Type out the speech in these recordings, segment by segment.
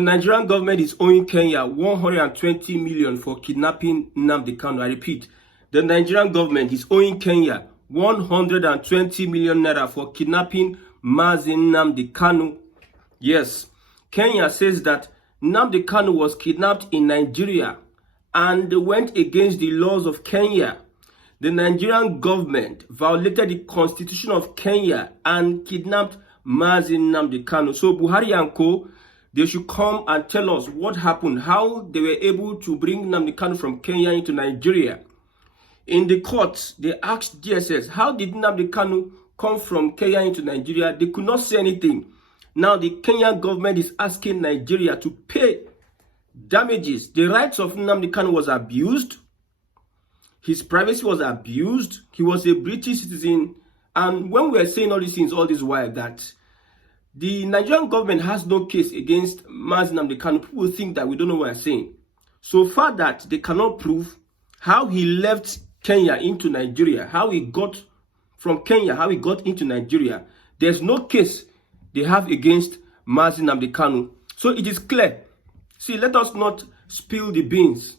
The Nigerian government is owing Kenya 120 million for kidnapping Nnamdi Kanu. I repeat, the Nigerian government is owing Kenya 120 million naira for kidnapping Nnamdi Kanu. Yes, Kenya says that Nnamdi Kanu was kidnapped in Nigeria and went against the laws of Kenya. The Nigerian government violated the constitution of Kenya and kidnapped Nnamdi Kanu. So Buhari and co, they should come and tell us what happened, how they were able to bring Nnamdi Kanu from Kenya into Nigeria. In the courts, they asked DSS, how did Nnamdi Kanu come from Kenya into Nigeria? They could not say anything. Now the Kenyan government is asking Nigeria to pay damages. The rights of Nnamdi Kanu was abused. His privacy was abused. He was a British citizen. And when we are saying all these things all this while, that the Nigerian government has no case against Nnamdi Kanu, people think that we don't know what we're saying. So far that they cannot prove how he left Kenya into Nigeria, how he got from Kenya, how he got into Nigeria. There's no case they have against Nnamdi Kanu. So it is clear. See, let us not spill the beans.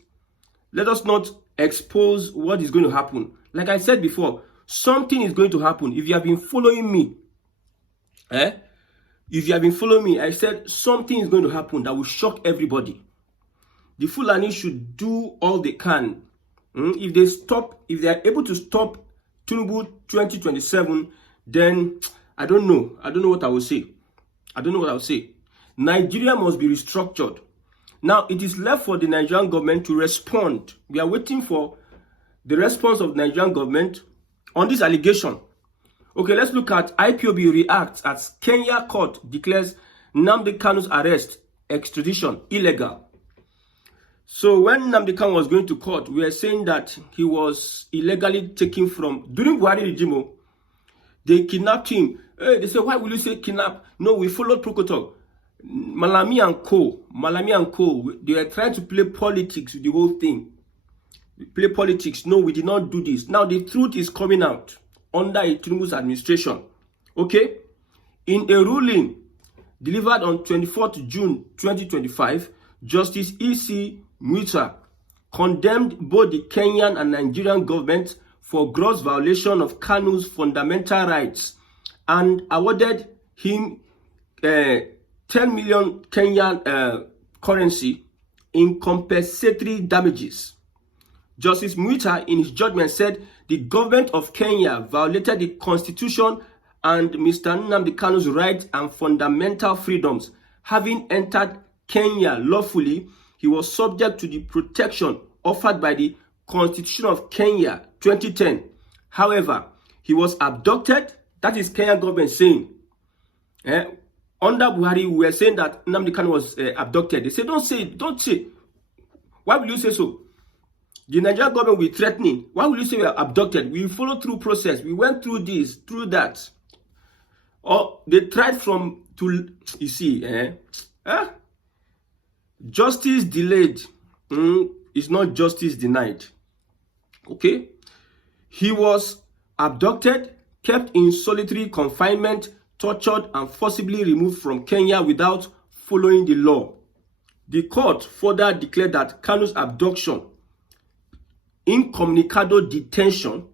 Let us not expose what is going to happen. Like I said before, something is going to happen. If you have been following me, if you have been following me, I said something is going to happen that will shock everybody. The Fulani should do all they can. If they are able to stop Tinubu 2027, then I don't know what I will say. Nigeria must be restructured. Now, it is left for the Nigerian government to respond. We are waiting for the response of the Nigerian government on this allegation. Okay, let's look at IPOB reacts as Kenya court declares Nnamdi Kanu's arrest, extradition, illegal. So when Nnamdi Kanu was going to court, we are saying that he was illegally taken from, during Buhari regime, they kidnapped him. Hey, they say, why will you say kidnap? No, we followed protocol. Malami and co, they were trying to play politics with the whole thing. Play politics. No, we did not do this. Now the truth is coming out under Tinubu's administration. Okay? In a ruling delivered on 24th June 2025, Justice E.C. Mwita condemned both the Kenyan and Nigerian governments for gross violation of Kanu's fundamental rights and awarded him 10 million Kenyan currency in compensatory damages. Justice Mwita, in his judgment, said the government of Kenya violated the constitution and Mr. Nnamdi Kanu's rights and fundamental freedoms. Having entered Kenya lawfully, he was subject to the protection offered by the Constitution of Kenya 2010. However, he was abducted. That is Kenyan government saying. Under Buhari, we were saying that Nnamdi Kanu was abducted. They say, don't say. Why will you say so? The Nigerian government will be threatening. Why will you say we are abducted? We followed through process. We went through this, through that. Or they tried you see, justice delayed is not justice denied. Okay? He was abducted, kept in solitary confinement, tortured and forcibly removed from Kenya without following the law. The court further declared that Kanu's abduction, incommunicado detention,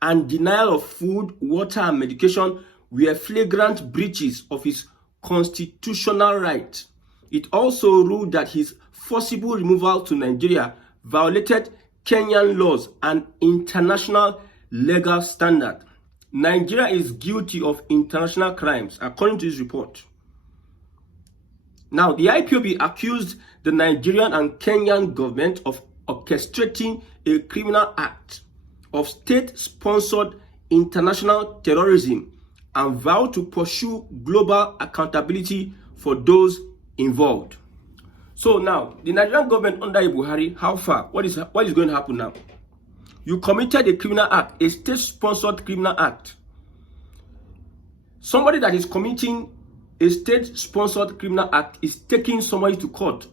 and denial of food, water, and medication were flagrant breaches of his constitutional right. It also ruled that his forcible removal to Nigeria violated Kenyan laws and international legal standards. Nigeria is guilty of international crimes, according to this report. Now, the IPOB accused the Nigerian and Kenyan government of orchestrating a criminal act of state-sponsored international terrorism and vowed to pursue global accountability for those involved. So now, the Nigerian government under Buhari, how far? What is going to happen now? You committed a criminal act, a state-sponsored criminal act. Somebody that is committing a state-sponsored criminal act is taking somebody to court.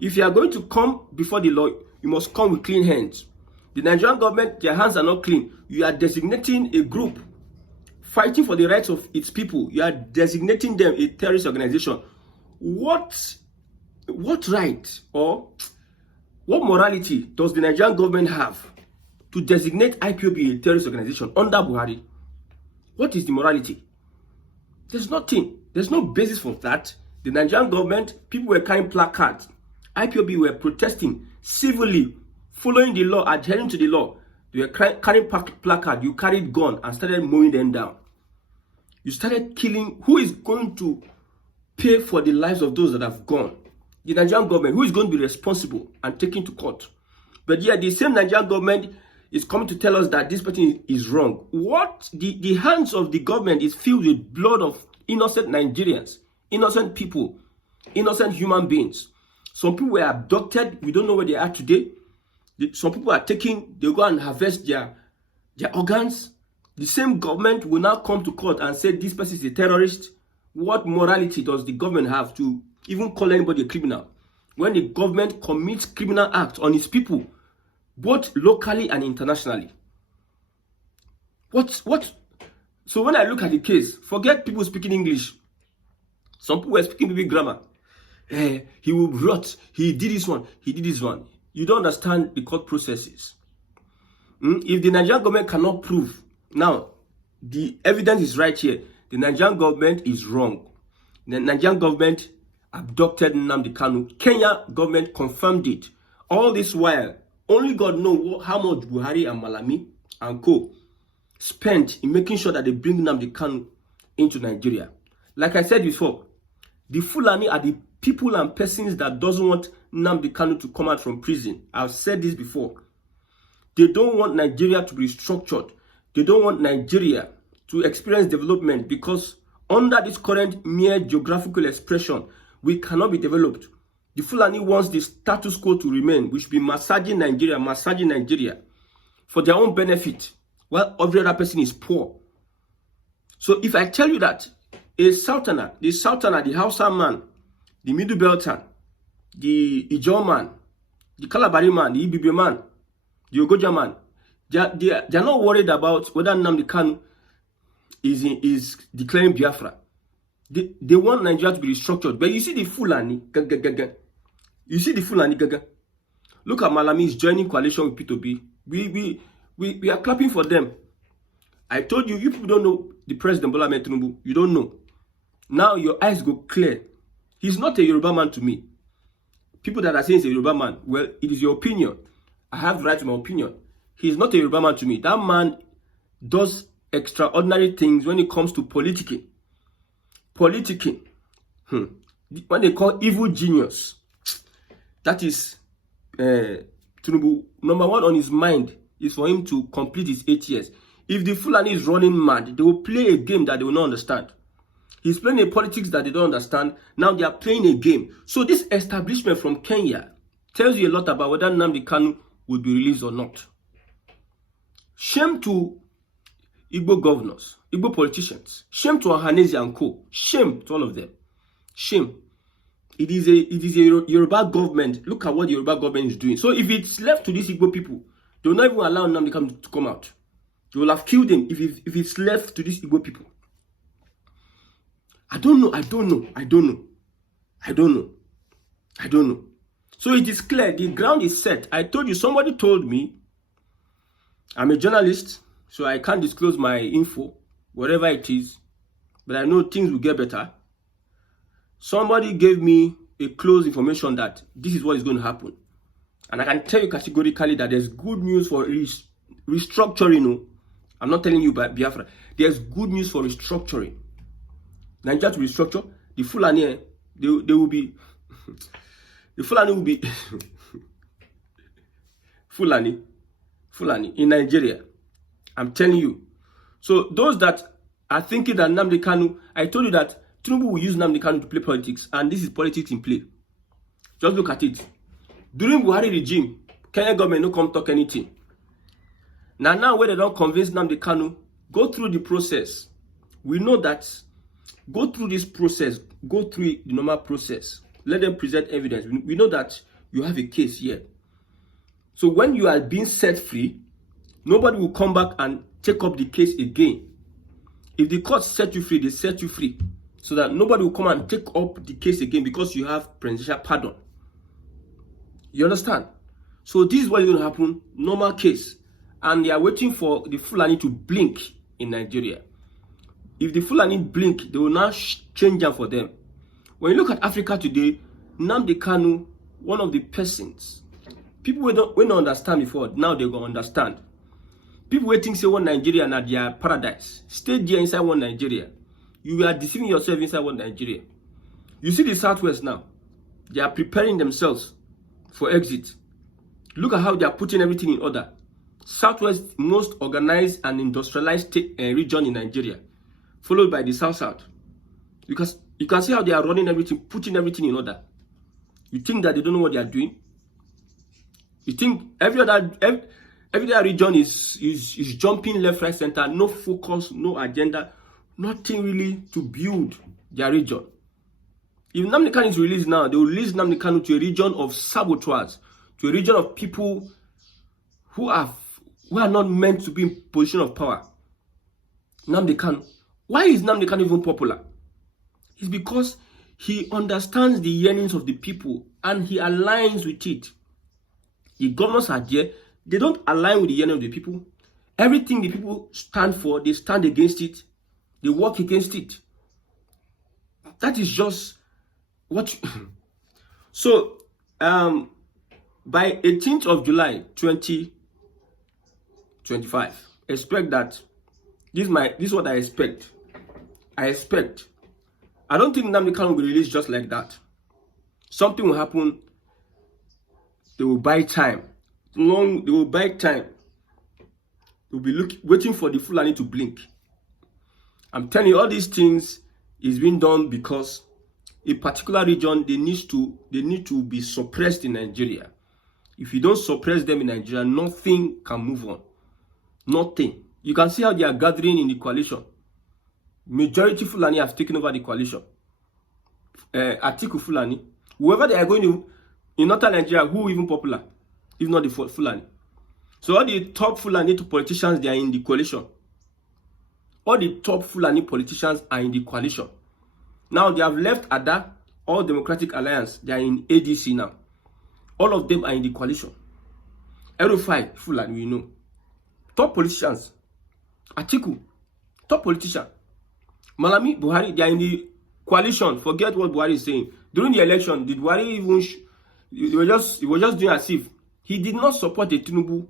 If you are going to come before the law, you must come with clean hands. The Nigerian government, their hands are not clean. You are designating a group fighting for the rights of its people. You are designating them a terrorist organization. What what right or what morality does the Nigerian government have to designate IPOB a terrorist organization under Buhari? What is the morality? There's nothing. There's no basis for that. The Nigerian government, people were carrying placards. IPOB were protesting civilly, following the law, adhering to the law. They were carrying placard. You carried gun and started mowing them down. You started killing. Who is going to pay for the lives of those that have gone? The Nigerian government. Who is going to be responsible and taken to court? But yeah, the same Nigerian government is coming to tell us that this person is wrong. What? The hands of the government is filled with blood of innocent Nigerians, innocent people, innocent human beings. Some people were abducted. We don't know where they are today. Some people are taking, they go and harvest their organs. The same government will now come to court and say this person is a terrorist. What morality does the government have to even call anybody a criminal when the government commits criminal acts on its people, both locally and internationally? What? So when I look at the case, forget people speaking English. Some people were speaking baby grammar. He will rot. He did this one. He did this one. You don't understand the court processes. If the Nigerian government cannot prove, now the evidence is right here. The Nigerian government is wrong. The Nigerian government abducted Nnamdi Kanu. Kenya government confirmed it. All this while, only God knows how much Buhari and Malami and co spent in making sure that they bring Nnamdi Kanu into Nigeria. Like I said before, the Fulani are the people and persons that doesn't want Nnamdi Kanu to come out from prison. I've said this before. They don't want Nigeria to be restructured. They don't want Nigeria to experience development because under this current mere geographical expression, we cannot be developed. The Fulani wants the status quo to remain. We should be massaging Nigeria for their own benefit, while every other person is poor. So if I tell you that a Southerner, the Hausa man, the Middle Beltan, the Ijaw man, the Kalabari man, the Ibibe man, the Ogoja man, they're not worried about whether Nnamdi Kanu is declaring Biafra. They want Nigeria to be restructured. But you see the Fulani, Look at Malami is joining coalition with P2B. We are clapping for them. I told you, you people don't know the President Bola Ahmed Tinubu. You don't know. Now your eyes go clear. He's not a Yoruba man to me. People that are saying he's a Yoruba man, well, it is your opinion. I have the right to my opinion. He's not a Yoruba man to me. That man does extraordinary things when it comes to politicking. When they call evil genius, that is Tinubu. Number one on his mind is for him to complete his 8 years. If the Fulani is running mad, they will play a game that they will not understand. He's playing a politics that they don't understand. Now they are playing a game. So this establishment from Kenya tells you a lot about whether Nnamdi Kanu will be released or not. Shame to Igbo governors, Igbo politicians. Shame to Ohaneze and co. Shame to all of them. Shame. It is a Yoruba government. Look at what the Yoruba government is doing. So if it's left to these Igbo people, they will not even allow Nnamdi Kanu to come out. They will have killed him if it's left to these Igbo people. I don't know. So it is clear. The ground is set. I told you, somebody told me, I'm a journalist, so I can't disclose my info, whatever it is, but I know things will get better. Somebody gave me a close information that this is what is going to happen. And I can tell you categorically that there's good news for restructuring. I'm not telling you about Biafra. There's good news for restructuring. Nigeria to restructure. The Fulani, they will be... the Fulani will be... Fulani in Nigeria. I'm telling you. So those that are thinking that Nnamdi Kanu, I told you that Tinubu will use Nnamdi Kanu to play politics, and this is politics in play. Just look at it. During Buhari regime, Kenyan government no come talk anything. Now where they don't convince Nnamdi Kanu, go through the process. We know that. Go through this process. Go through the normal process. Let them present evidence. We know that you have a case here. So when you are being set free, nobody will come back and take up the case again. If the court set you free, they set you free. So that nobody will come and take up the case again because you have presidential pardon. You understand? So this is what is going to happen, normal case. And they are waiting for the Fulani to blink in Nigeria. If the Fulani blink, they will now change them for them. When you look at Africa today, Nnamdi Kanu, one of the persons, people who don't understand before, now they're going to understand. People waiting say one Nigeria and their paradise. Stay there inside one Nigeria. You are deceiving yourself inside one Nigeria. You see the Southwest now. They are preparing themselves for exit. Look at how they are putting everything in order. Southwest, most organized and industrialized region in Nigeria, followed by the South. You can see how they are running everything, putting everything in order. You think that they don't know what they are doing? You think every other region is jumping left, right, center, no focus, no agenda, nothing really to build their region. If Nnamdi Kanu is released now, they will release Nnamdi Kanu to a region of saboteurs, to a region of people who are not meant to be in position of power. Nnamdi Kanu. Why is Nnamdi Kanu even popular? It's because he understands the yearnings of the people and he aligns with it. The governors are there. They don't align with the yearning of the people. Everything the people stand for, they stand against it. They work against it. That is just what... So, by 18th of July 2025, expect that this is what I expect. I don't think Nnamdi Kanu will be released just like that. Something will happen. They will buy time. They will buy time. They will be waiting for the Fulani to blink. I'm telling you, all these things is being done because a particular region they need to be suppressed in Nigeria. If you don't suppress them in Nigeria, nothing can move on. Nothing. You can see how they are gathering in the coalition. Majority Fulani have taken over the coalition. Atiku Fulani, whoever they are going to in northern Nigeria, who even popular, if not the Fulani. So all the top Fulani politicians, they are in the coalition. All the top Fulani politicians are in the coalition. Now they have left ADA, All Democratic Alliance. They are in ADC now. All of them are in the coalition. Erufai Fulani, we know. Top politicians. Atiku, top politician. Malami, Buhari, they are in the coalition. Forget what Buhari is saying. During the election, did Buhari even... He was just doing as if he did not support a Tinubu.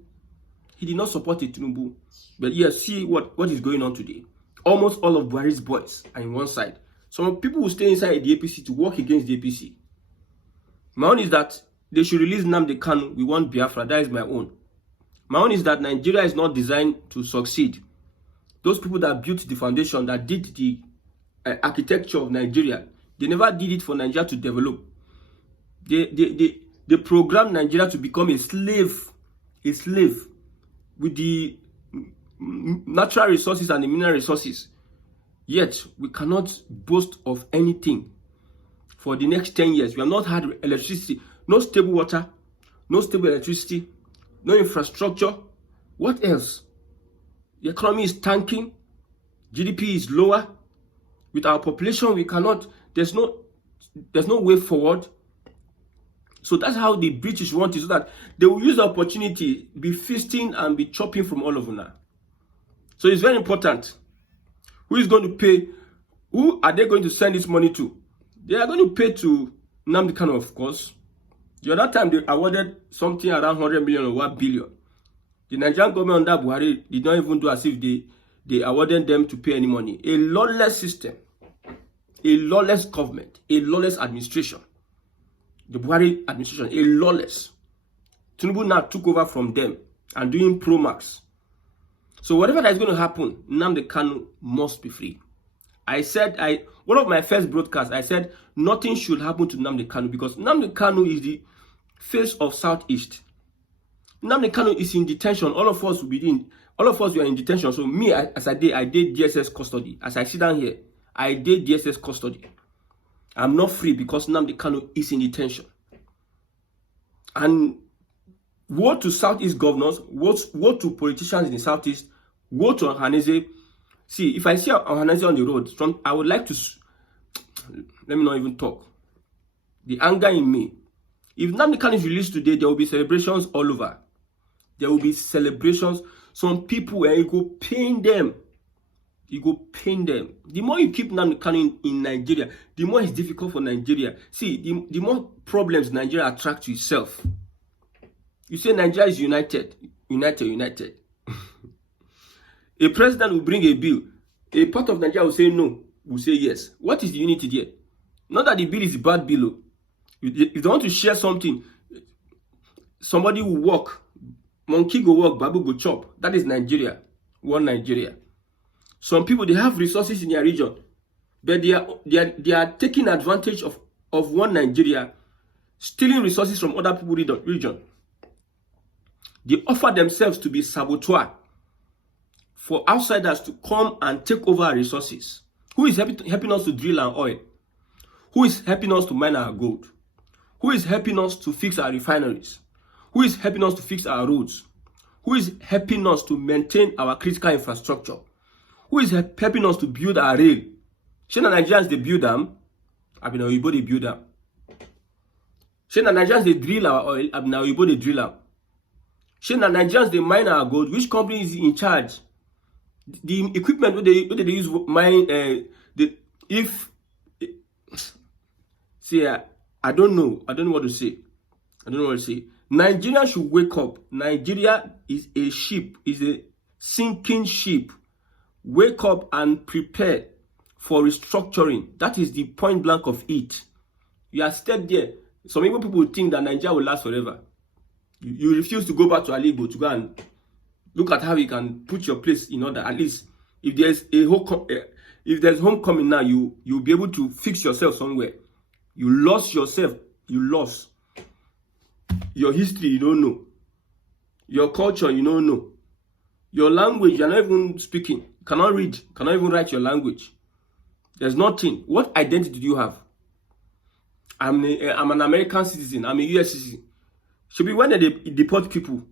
He did not support a Tinubu. But yes, see what is going on today. Almost all of Buhari's boys are in one side. Some people will stay inside the APC to work against the APC. My own is that they should release Nnamdi Kanu. We want Biafra. That is my own. My own is that Nigeria is not designed to succeed. Those people that built the foundation, that did the architecture of Nigeria, they never did it for Nigeria to develop. They programmed Nigeria to become a slave with the natural resources and the mineral resources. Yet, we cannot boast of anything for the next 10 years. We have not had electricity, no stable water, no stable electricity, no infrastructure. What else? The economy is tanking. GDP is lower. With our population, we cannot, there's no way forward. So that's how the British want it, so that they will use the opportunity, be feasting and be chopping from all over now. So it's very important. Who is going to pay? Who are they going to send this money to? They are going to pay to Nnamdi Kanu, of course. The other time they awarded something around 100 million or 1 billion. The Nigerian government under Buhari did not even do as if they awarded them to pay any money. A lawless system, a lawless government, a lawless administration. The Buhari administration, a lawless. Tinubu now took over from them and doing pro-max. So whatever that is going to happen, Nnamdi Kanu must be free. I said, one of my first broadcasts, I said nothing should happen to Nnamdi Kanu because Nnamdi Kanu is the face of Southeast. Nnamdi Kanu is in detention. All of us were in detention. So me, as I did DSS custody. As I sit down here, I did DSS custody. I'm not free because Nnamdi Kanu is in detention. And woe to Southeast governors, woe to politicians in the Southeast, woe to Ohaneze. See, if I see Ohaneze on the road, I would like to... Let me not even talk. The anger in me If Nnamdi Kanu is released today, there will be celebrations all over. There will be celebrations. Some people, you go pain them. You go pain them. The more you keep Nnamdi Kanu in Nigeria, the more it's difficult for Nigeria. See, the more problems Nigeria attract to itself. You say Nigeria is united. United. A president will bring a bill. A part of Nigeria will say no, will say yes. What is the unity there? Not that the bill is a bad bill. If they want to share something, somebody will walk. Monkey go walk, babu go chop. That is Nigeria. One Nigeria. Some people, they have resources in their region, but they are taking advantage of one Nigeria, stealing resources from other people's region. They offer themselves to be saboteur for outsiders to come and take over our resources. Who is helping us to drill our oil? Who is helping us to mine our gold? Who is helping us to fix our refineries? Who is helping us to fix our roads? Who is helping us to maintain our critical infrastructure? Who is helping us to build our rail? Shey na Nigerians they build them, abi na Oyibo they build them. Shey na Nigerians they drill our oil, abi na Oyibo they drill them. Shey na Nigerians they mine our gold. Which company is in charge? The equipment what they use mine. See, I don't know. I don't know what to say. Nigeria should wake up. Nigeria is a ship, is a sinking ship. Wake up and prepare for restructuring. That is the point blank of it. You are stuck there. Some people think that Nigeria will last forever. You refuse to go back to Aligbo to go and look at how you can put your place in order. At least if there's homecoming now, you'll be able to fix yourself somewhere. You lost yourself. You lost your history. You don't know your culture. You don't know your language. You're not even speaking. Cannot read, cannot even write your language. There's nothing. What identity do you have? I'm an American citizen. I'm a US citizen. Should be when they deport people.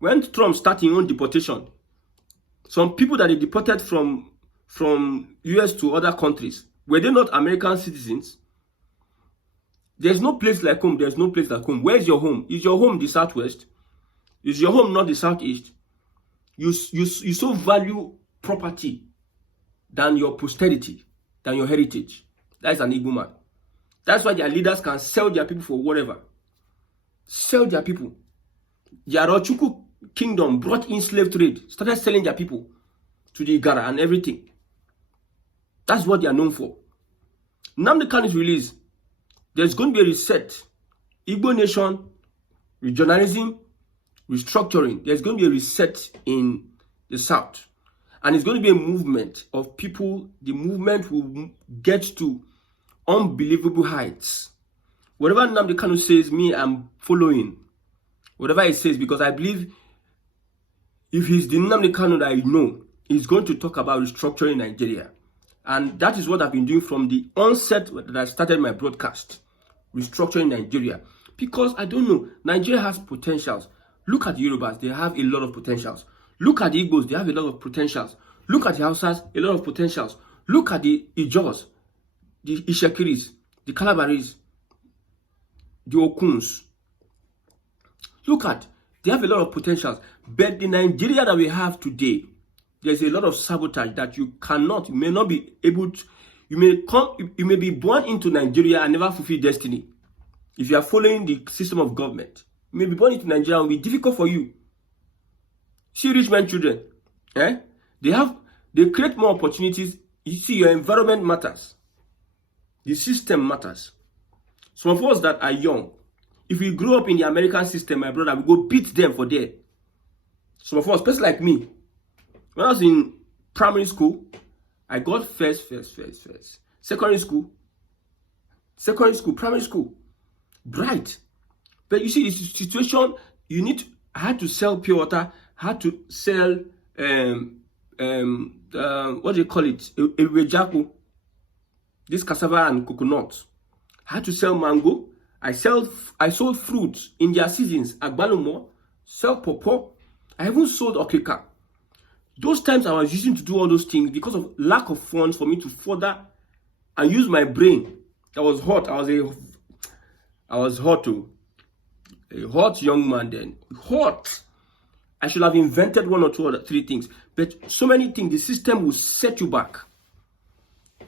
When Trump started his own deportation, some people that they deported from US to other countries, were they not American citizens? There's no place like home. There's no place like home. Where's your home? Is your home the Southwest? Is your home not the Southeast? You so value property than your posterity, than your heritage. That is an Igbo man. That's why their leaders can sell their people for whatever. Sell their people. The Arochukwu kingdom brought in slave trade, started selling their people to the Igara and everything. That's what they are known for. Nnamdi Kanu is released. There's going to be a reset. Igbo nation, regionalism, restructuring. There's going to be a reset in the South. And it's going to be a movement of people. The movement will get to unbelievable heights. Whatever Nnamdi Kanu says, me, I'm following. Whatever he says, because I believe if he's the Nnamdi Kanu that I know, he's going to talk about restructuring Nigeria. And that is what I've been doing from the onset that I started my broadcast. Restructuring Nigeria. Because I don't know, Nigeria has potentials. Look at the Yorubas, they have a lot of potentials. Look at the Igbos, they have a lot of potentials. Look at the Hausas, a lot of potentials. Look at the Ijaws, the Ishekiris, the Calabaris, the Okuns. Look at, they have a lot of potentials. But the Nigeria that we have today, there's a lot of sabotage that you may not be able to, you may be born into Nigeria and never fulfill destiny. If you are following the system of government, you may be born into Nigeria and it will be difficult for you. See rich men children, they create more opportunities. You see, your environment matters. The system matters. Some of us that are young, if we grew up in the American system, my brother, we go beat them for there. Some of us, especially like me, when I was in primary school, I got first. Secondary school, primary school, bright. But you see, the situation, I had to sell pure water, I had to sell, what do you call it? Ewejaku, this cassava and coconut. I had to sell mango. I sold fruits in their seasons, agbalumo, sell pawpaw. I even sold okeka. Those times I was using to do all those things because of lack of funds for me to further and use my brain. I was hot. I was hot too. A hot young man then. Hot. I should have invented one or two or three things. But so many things, the system will set you back.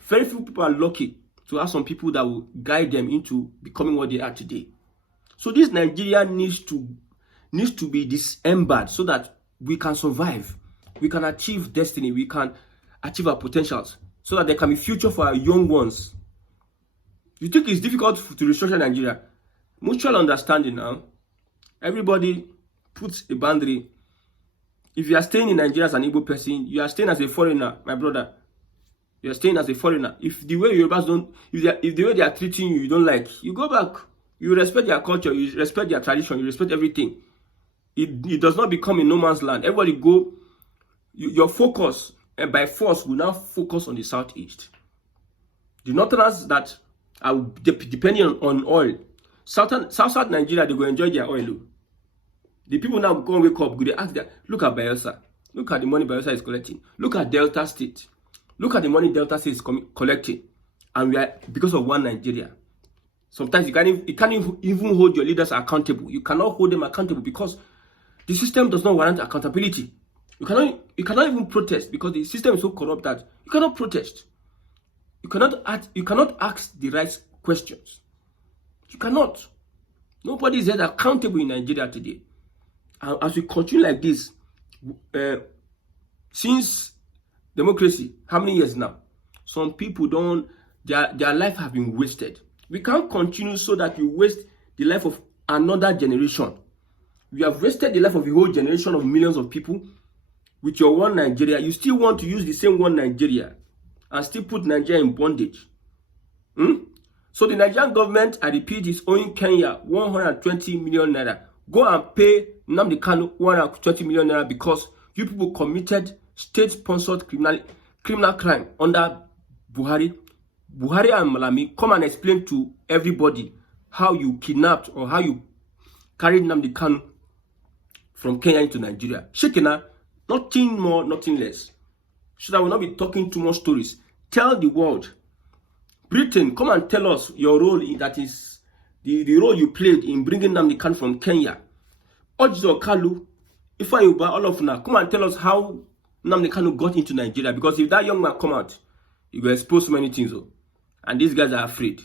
Very few people are lucky to have some people that will guide them into becoming what they are today. So this Nigeria needs to be disembarked so that we can survive. We can achieve destiny. We can achieve our potentials so that there can be future for our young ones. You think it's difficult to restructure Nigeria? Mutual understanding now. Everybody puts a boundary. If you are staying in Nigeria as an Igbo person, you are staying as a foreigner, my brother. You are staying as a foreigner. If the way Yorubas don't, if the way they are treating you, you don't like, you go back. You respect their culture, you respect their tradition, you respect everything. It does not become a no man's land. Everybody go, your focus, and by force, will now focus on the southeast. The northerners that are depending on oil, South Nigeria, they go enjoy their oil. The people now go and wake up, they ask that, look at Bayelsa. Look at the money Bayelsa is collecting. Look at Delta State. Look at the money Delta State is collecting. And we are, because of one Nigeria. Sometimes you can't even hold your leaders accountable. You cannot hold them accountable because the system does not warrant accountability. You cannot even protest because the system is so corrupt that you cannot protest. You cannot ask the right questions. You cannot. Nobody is held accountable in Nigeria today. And as we continue like this, since democracy, how many years now? Some people their life have been wasted. We can't continue so that you waste the life of another generation. We have wasted the life of a whole generation of millions of people with your one Nigeria. You still want to use the same one Nigeria and still put Nigeria in bondage. So the Nigerian government, I repeat, is owing Kenya 120 million naira. Go and pay Nnamdi Kanu 120 million naira because you people committed state-sponsored criminal crime under Buhari. Buhari and Malami, come and explain to everybody how you kidnapped or how you carried Nnamdi Kanu from Kenya into Nigeria. Shekina, nothing more, nothing less. So that I will not be talking too much stories. Tell the world. Britain, come and tell us your role in that is the role you played in bringing Nnamdi Kanu from Kenya. Ojizo Kalu, Ifayuba, all of now, come and tell us how Nnamdi Kanu got into Nigeria. Because if that young man come out, he will expose so many things. And these guys are afraid.